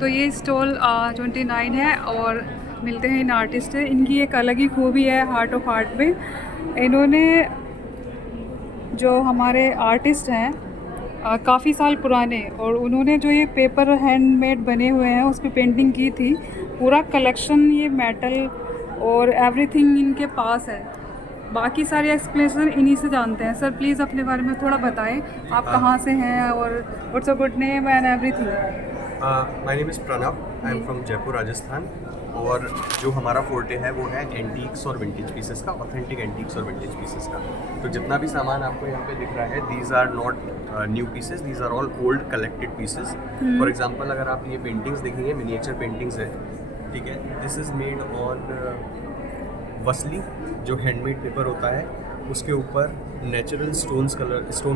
तो ये स्टॉल 29 है और मिलते हैं इन आर्टिस्ट से। इनकी एक अलग ही खूबी है हार्ट ऑफ आर्ट में। इन्होंने जो हमारे आर्टिस्ट हैं काफ़ी साल पुराने, और उन्होंने जो ये पेपर हैंडमेड बने हुए हैं उस पर पेंटिंग की थी। पूरा कलेक्शन ये मेटल और एवरीथिंग इनके पास है। बाकी सारे एक्सप्लेनेशन इन्हीं से जानते हैं। सर प्लीज़ अपने बारे में थोड़ा बताएं, आप कहाँ से हैं और what's a good name and everything. My name is Pranav, I am from Jaipur Rajasthan. और जो हमारा फोर्टे है वो है एंटीक्स और विंटेज पीसेस का, ऑथेंटिक एंटीक्स और विंटेज पीसेस का। तो जितना भी सामान आपको यहाँ पे दिख रहा है, these are not new pieces, these are all old collected pieces. For example अगर आप ये पेंटिंग्स देखेंगे, मिनिएचर पेंटिंग्स है, ठीक है। दिस इज़ मेड ऑन वसली, जो हैंडमेड पेपर होता है, उसके ऊपर नेचुरल स्टोन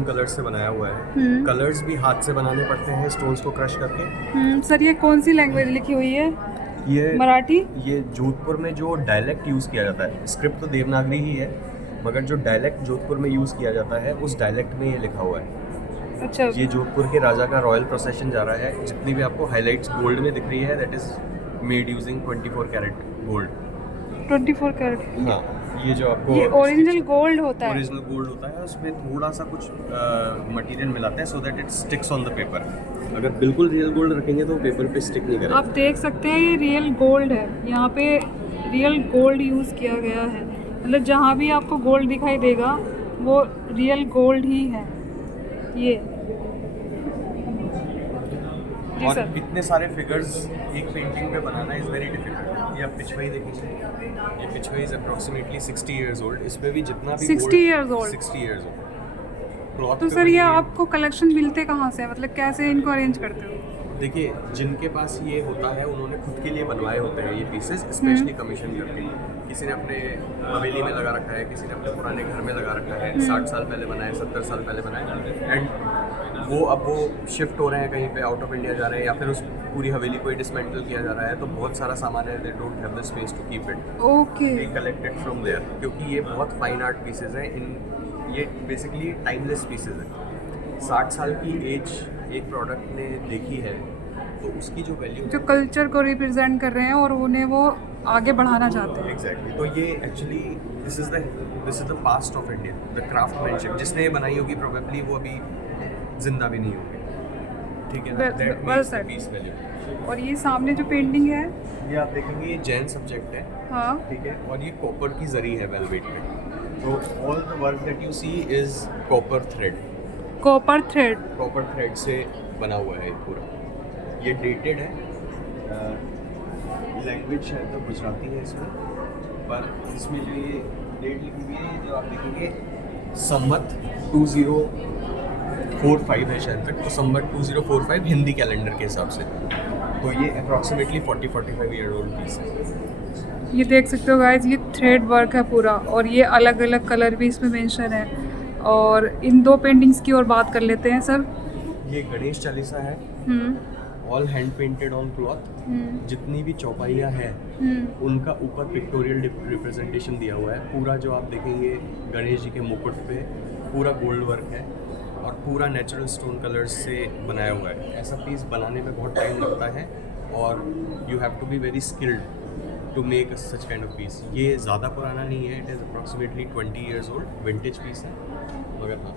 कलर्स से बनाया हुआ है। कलर्स भी हाथ से बनाने पड़ते हैं स्टोन्स को क्रश करके। सर ये कौन सी लैंग्वेज लिखी हुई है? ये मराठी? ये जोधपुर में जो डायलेक्ट यूज़ किया जाता है, स्क्रिप्ट तो देवनागरी ही है, मगर जो डायलेक्ट जोधपुर में यूज़ किया जाता है उस डायलेक्ट में ये लिखा हुआ है। अच्छा। ये जोधपुर के राजा का रॉयल प्रोसेशन जा रहा है। जितनी भी आपको हाइलाइट्स गोल्ड में दिख रही है, that is made using 24 carat gold. 24 carat? हाँ, ये जो आपको ये ओरिजिनल गोल्ड होता है? ओरिजिनल गोल्ड होता है, उसमें थोड़ा सा कुछ मटेरियल मिलाते हैं so that it sticks on the paper. अगर बिल्कुल रियल गोल्ड रखेंगे तो पेपर पे स्टिक नहीं करेगा। आप देख सकते हैं ये रियल गोल्ड है, यहाँ पे रियल गोल्ड यूज़ किया गया है। मतलब जहाँ भी आपको गोल्ड दिखाई देगा वो रियल गोल्ड ही है ये। जी और सर। इतने सारे फिगर्स एक पेंटिंग में बनाना इज़ वेरी डिफिकल्ट। ये आप पिछवाई देखेंगे, ये pichwai is approximately 60 years old. इस पे भी जितना भी 60 ईयर्स ओल्ड? 60 years old. तो सर ये आपको कलेक्शन मिलते कहाँ से, मतलब कैसे इनको अरेंज करते हो? देखिए, जिनके पास ये होता है उन्होंने खुद के लिए बनवाए होते हैं ये पीसेस, स्पेशली कमीशन करके। किसी ने अपने हवेली में लगा रखा है, किसी ने अपने पुराने घर में लगा रखा है, 60 साल पहले बनाए, 70 साल पहले बनाए, एंड वो शिफ्ट हो रहे हैं कहीं पे, आउट ऑफ इंडिया जा रहे हैं, या फिर उस पूरी हवेली को ही डिसमेंटल किया जा रहा है, तो बहुत सारा सामान है, they don't have the space to keep it. Okay. We collected from there, क्योंकि ये बहुत फाइन आर्ट पीसेज हैं। ये बेसिकली टाइमलेस पीसेज हैं। 60 साल की एज एक प्रोडक्ट ने देखी है तो उसकी जो वैल्यू, जो कल्चर को रिप्रेजेंट कर रहे हैं और उन्हें वो आगे बढ़ाना चाहते हैं। एग्जैक्टली। तो ये actually this is the past of India, the craftsmanship. जिसने ये बनाई होगी प्रोबेबली वो अभी जिंदा भी नहीं होंगे, ठीक है ना। That makes the piece value. और ये सामने जो पेंटिंग है, ये आप देखेंगे, ये जैन सब्जेक्ट है, हाँ, ठीक है, और ये कॉपर की जरी है वेलवेट में। तो all the work that you see is copper thread. Copper thread? Copper thread से बना हुआ है ये पूरा। ये डेटेड है, लैंग्वेज शायद तो गुजराती है इसमें, पर इसमें जो ये डेट लिखी हुई है, जो आप देखेंगे संवत 2045 है शायद तक, तो संवत 2045 हिंदी कैलेंडर के हिसाब से। तो ये अप्रॉक्सीमेटली 40-45 ईयर ओल्ड पीस है। ये देख सकते हो गाइज, ये थ्रेड वर्क है पूरा, और ये अलग अलग कलर भी इसमें मेंशन है। और इन दो पेंटिंग्स की और बात कर लेते हैं सर। ये गणेश चालीसा है, all hand painted on cloth. जितनी भी चौपाइयाँ हैं उनका ऊपर पिक्टोरियल रिप्रेजेंटेशन दिया हुआ है। पूरा जो आप देखेंगे गणेश जी के मुकुट पे पूरा गोल्ड वर्क है और पूरा नेचुरल स्टोन कलर्स से बनाया हुआ है। ऐसा पीस बनाने में बहुत टाइम लगता है और you have to be very skilled to make such kind of piece. ये ज़्यादा पुराना नहीं है, it is approximately 20 years old, vintage piece है, मगर हाँ,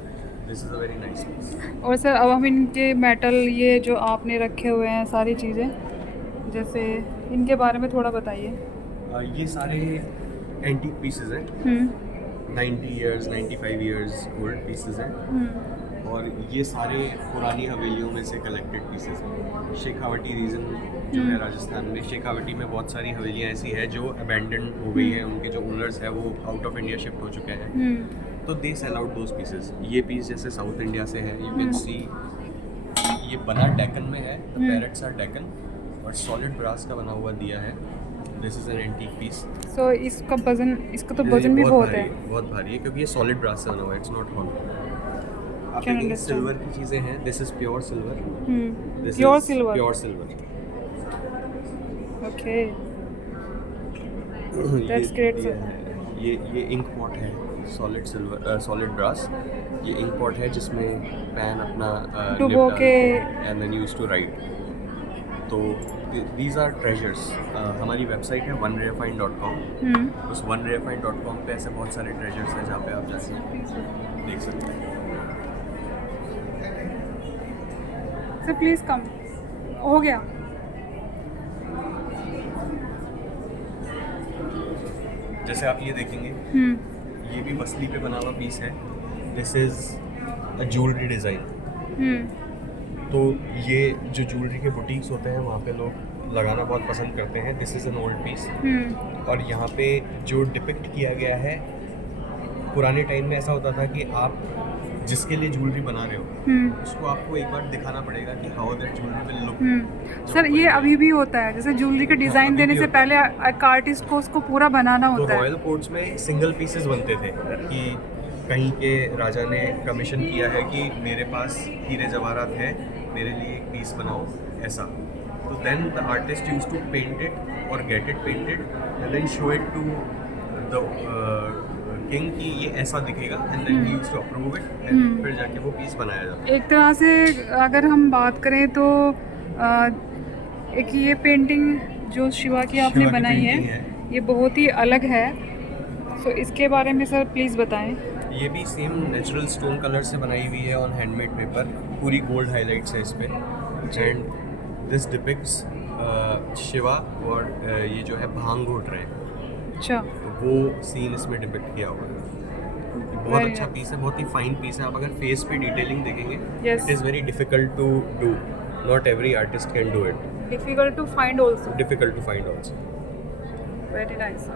this is a very nice piece. और सर अब हम इनके मेटल ये जो आपने रखे हुए हैं सारी चीज़ें, जैसे इनके बारे में थोड़ा बताइए। ये सारे एंटीक पीसेज हैं, 90 ईयर्स 95 ईयर्स ओल्ड पीसेज हैं, और ये सारे पुरानी हवेलियों में से कलेक्टेड पीसेज हैं। शेखावटी रीजन जो है राजस्थान में, शेखावटी में बहुत सारी हवेलियाँ ऐसी हैं जो अबैंडन हो गई हैं, उनके जो ओनर्स हैं वो आउट ऑफ इंडिया शिफ्ट हो चुके हैं, तो they sell out those pieces. ये पीस जैसे साउथ इंडिया से है, यू कैन सी ये बना डेकन में है, द पैरेट्स आर डेकन, और सॉलिड ब्रास का बना हुआ दिया है। This is an antique piece. So इसका तो वजन भी बहुत है। बहुत भारी है क्योंकि ये सॉलिड ब्रास से बना हुआ है, इट्स नॉट हॉलो। आप Can देखेंगे understand. सिल्वर की चीज़ें हैं, this is pure silver. Pure silver? Pure silver. Okay, that's great sir. ये इंक पॉट है, सॉलिड सिल्वर सॉलिड ब्रास। ये इंक पॉट है जिसमें पैन अपना डुबो के and then used to write. तो दीज आर ट्रेजर्स। हमारी वेबसाइट है onerefind.com। उस onerefind.com पे ऐसे बहुत सारे ट्रेजर्स हैं जहाँ पे आप जाके देख सकते हैं। सर प्लीज़ कम हो गया। जैसे आप ये देखेंगे, ये भी मसली पे बना हुआ पीस है। This is a jewellery design. तो ये जो ज्वेलरी के बुटीक्स होते हैं वहाँ पे लोग लगाना बहुत पसंद करते हैं। This is an old piece. और यहाँ पे जो डिपिक्ट किया गया है, पुराने टाइम में ऐसा होता था कि आप जिसके लिए ज्वेलरी बना रहे हो उसको आपको एक बार दिखाना पड़ेगा कि how that jewellery will look. Sir ये अभी भी होता है, जैसे ज्वेलरी का डिज़ाइन अभी देने भी से होता है। पहले एक आर्टिस्ट को उसको पूरा बनाना तो होता है। रॉयल कोर्ट्स में सिंगल पीसेस बनते थे कि कहीं के राजा ने कमीशन किया है कि मेरे पास हीरे जवाहरात है, मेरे लिए एक पीस बनाओ ऐसा। तो then the artist use to paint it और get it painted and then show it to the king कि ये ऐसा दिखेगा and then he use to approve it and फिर जाके वो पीस बनाया जाता है। एक तरह से अगर हम बात करें तो एक ये पेंटिंग जो शिवा की आपने शिवा की बनाई पेंटिंग है है। ये बहुत ही अलग है। तो इसके बारे में सर प्लीज़ बताएं। ये भी सेम नेचुरल स्टोन कलर से बनाई हुई है ऑन हैंडमेड पेपर। पूरी गोल्ड हाइलाइट्स है इस पे एंड दिस डिपिक्ट्स शिवा और ये जो है भांग घोट रहे हैं, अच्छा, तो वो सीन इसमें डिपिक्ट किया हुआ है। ये बहुत Very अच्छा nice. पीस है, बहुत ही फाइन पीस है। आप अगर फेस पे डिटेलिंग देखेंगे, Yes. It is very difficult to do. Not every artist can do it. Difficult to find also. Difficult to find also. Very nice.